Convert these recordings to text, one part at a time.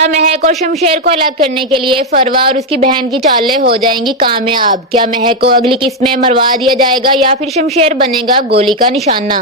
क्या महक और शमशेर को अलग करने के लिए फरवा और उसकी बहन की चालें हो जाएंगी कामयाब? क्या महक को अगली किस्त में मरवा दिया जाएगा या फिर शमशेर बनेगा गोली का निशाना?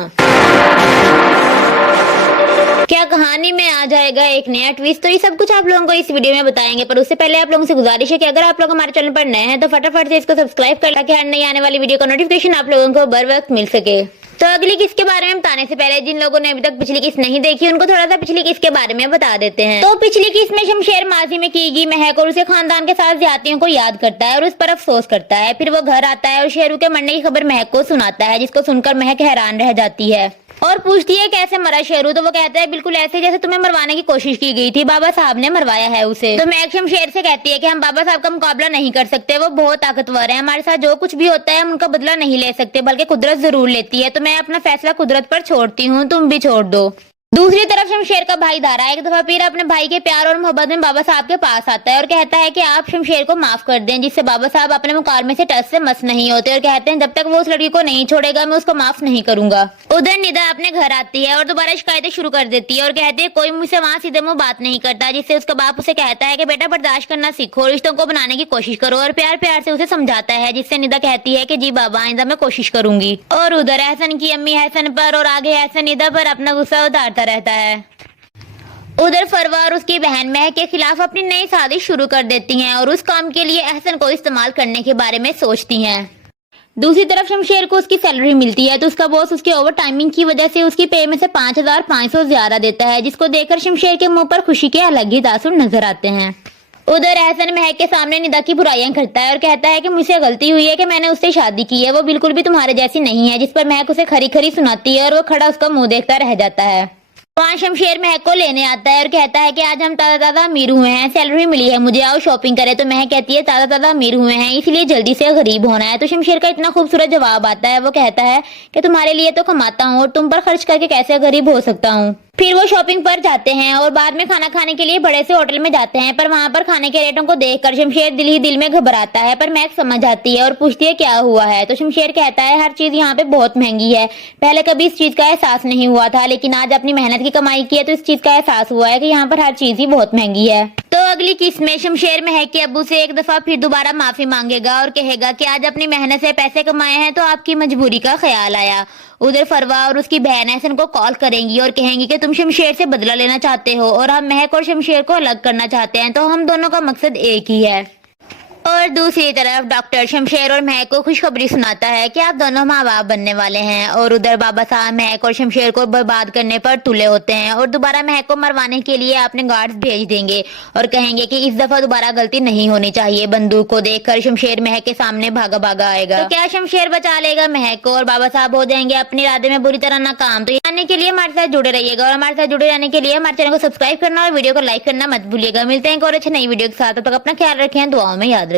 क्या कहानी में आ जाएगा एक नया ट्विस्ट? तो ये सब कुछ आप लोगों को इस वीडियो में बताएंगे, पर उससे पहले आप लोगों से गुजारिश है कि अगर आप लोग हमारे चैनल पर नए हैं तो फटाफट से इसको सब्सक्राइब कर ताकि हर नई आने वाली वीडियो का नोटिफिकेशन आप लोगों को बर वक्त मिल सके। तो अगली किस्त के बारे में बताने से पहले जिन लोगों ने अभी तक पिछली किस्त नहीं देखी उनको थोड़ा सा पिछली किस्त के बारे में बता देते हैं। तो पिछली किस्त में शमशेर माजी में की गई महक और उसके खानदान के साथ ज्यादतियों को याद करता है और उस पर अफसोस करता है। फिर वो घर आता है और शेरू के मरने की खबर महक को सुनाता है, जिसको सुनकर महक हैरान रह जाती है और पूछती है कैसे मरा शेरू? तो वो कहता है बिल्कुल ऐसे जैसे तुम्हें मरवाने की कोशिश की गई थी, बाबा साहब ने मरवाया है उसे। तो महक शमशेर से कहती है कि हम बाबा साहब का मुकाबला नहीं कर सकते, वो बहुत ताकतवर है, हमारे साथ जो कुछ भी होता है हम उनका बदला नहीं ले सकते, बल्कि कुदरत जरूर लेती है। तो मैं अपना फैसला कुदरत पर छोड़ती हूँ, तुम भी छोड़ दो। दूसरी तरफ शमशेर का भाई दारा एक दफा फिर अपने भाई के प्यार और मोहब्बत में बाबा साहब के पास आता है और कहता है कि आप शमशेर को माफ कर दें, जिससे बाबा साहब अपने मुकाबले से टस से मस नहीं होते और कहते हैं जब तक वो उस लड़की को नहीं छोड़ेगा मैं उसको माफ नहीं करूंगा। उधर निदा अपने घर आती है और दोबारा शिकायतें शुरू कर देती है और कहती है कोई मुझसे वहाँ सीधे मुंह बात नहीं करता, जिससे उसका बाप उसे कहता है कि बेटा बर्दाश्त करना सीखो, रिश्तों को बनाने की कोशिश करो और प्यार प्यार से उसे समझाता है, जिससे निदा कहती है कि जी बाबा आइंदा मैं कोशिश करूंगी। और उधर एहसन की अम्मी एहसन पर और आगे एहसन निदा पर अपना गुस्सा उतारता रहता है। उधर फरवा और उसकी बहन महक के खिलाफ अपनी नई साजिश शुरू कर देती हैं और उस काम के लिए एहसन को इस्तेमाल करने के बारे में सोचती हैं। दूसरी तरफ शमशेर को उसकी सैलरी मिलती है तो उसका बॉस उसके ओवर टाइमिंग की वजह से उसकी पे में से 5,500 ज्यादा देता है, जिसको देखकर शमशेर के मुंह पर खुशी के अलग ही तासुर नजर आते हैं। उधर एहसन महक के सामने निदा की बुराइयां करता है और कहता है कि मुझसे गलती हुई है कि मैंने उससे शादी की है, वो बिल्कुल भी तुम्हारे जैसी नहीं है, जिस पर महक उसे खरी खरी सुनाती है और वो खड़ा उसका मुंह देखता रह जाता है। वहाँ शमशेर महक को लेने आता है और कहता है कि आज हम ताज़ा अमीर हुए हैं, सैलरी मिली है मुझे, आओ शॉपिंग करें। तो महक कहती है ताज़ा अमीर हुए हैं इसलिए जल्दी से गरीब होना है। तो शमशेर का इतना खूबसूरत जवाब आता है, वो कहता है कि तुम्हारे लिए तो कमाता हूँ और तुम पर खर्च करके कैसे गरीब हो सकता हूँ। फिर वो शॉपिंग पर जाते हैं और बाद में खाना खाने के लिए बड़े से होटल में जाते हैं, पर वहाँ पर खाने के रेटों को देखकर शमशेर दिल ही दिल में घबराता है, पर महक समझ आती है और पूछती है क्या हुआ है। तो शमशेर कहता है हर चीज यहाँ पे बहुत महंगी है, पहले कभी इस चीज का एहसास नहीं हुआ था, लेकिन आज अपनी मेहनत की कमाई की है तो इस चीज का एहसास हुआ है कि यहाँ पर हर चीज ही बहुत महंगी है। तो अगली किस्त में शमशेर महक के अब्बू से एक दफा फिर दोबारा माफी मांगेगा और कहेगा कि आज अपनी मेहनत से पैसे कमाए हैं तो आपकी मजबूरी का ख्याल आया। उधर फरवा और उसकी बहन एहसन को कॉल करेंगी और कहेंगी कि तुम शमशेर से बदला लेना चाहते हो और हम महक और शमशेर को अलग करना चाहते हैं, तो हम दोनों का मकसद एक ही है। और दूसरी तरफ डॉक्टर शमशेर और महक को खुशखबरी सुनाता है कि आप दोनों माँ बाप बनने वाले हैं। और उधर बाबा साहब महक और शमशेर को बर्बाद करने पर तुले होते हैं और दोबारा महक को मरवाने के लिए अपने गार्ड्स भेज देंगे और कहेंगे कि इस दफा दोबारा गलती नहीं होनी चाहिए। बंदूक को देखकर शमशेर महक के सामने भागा भागा आएगा। तो क्या शमशेर बचा लेगा महक को और बाबा साहब हो जाएंगे अपने इरादे में बुरी तरह नाकाम? तो जानने के लिए हमारे साथ जुड़े रहिएगा और हमारे साथ जुड़े रहने के लिए हमारे चैनल को सब्सक्राइब करना और वीडियो को लाइक करना मत भूलिएगा। मिलते हैं एक और अच्छी नई वीडियो के साथ, तब तक अपना ख्याल रखें, दुआओं में याद रखें।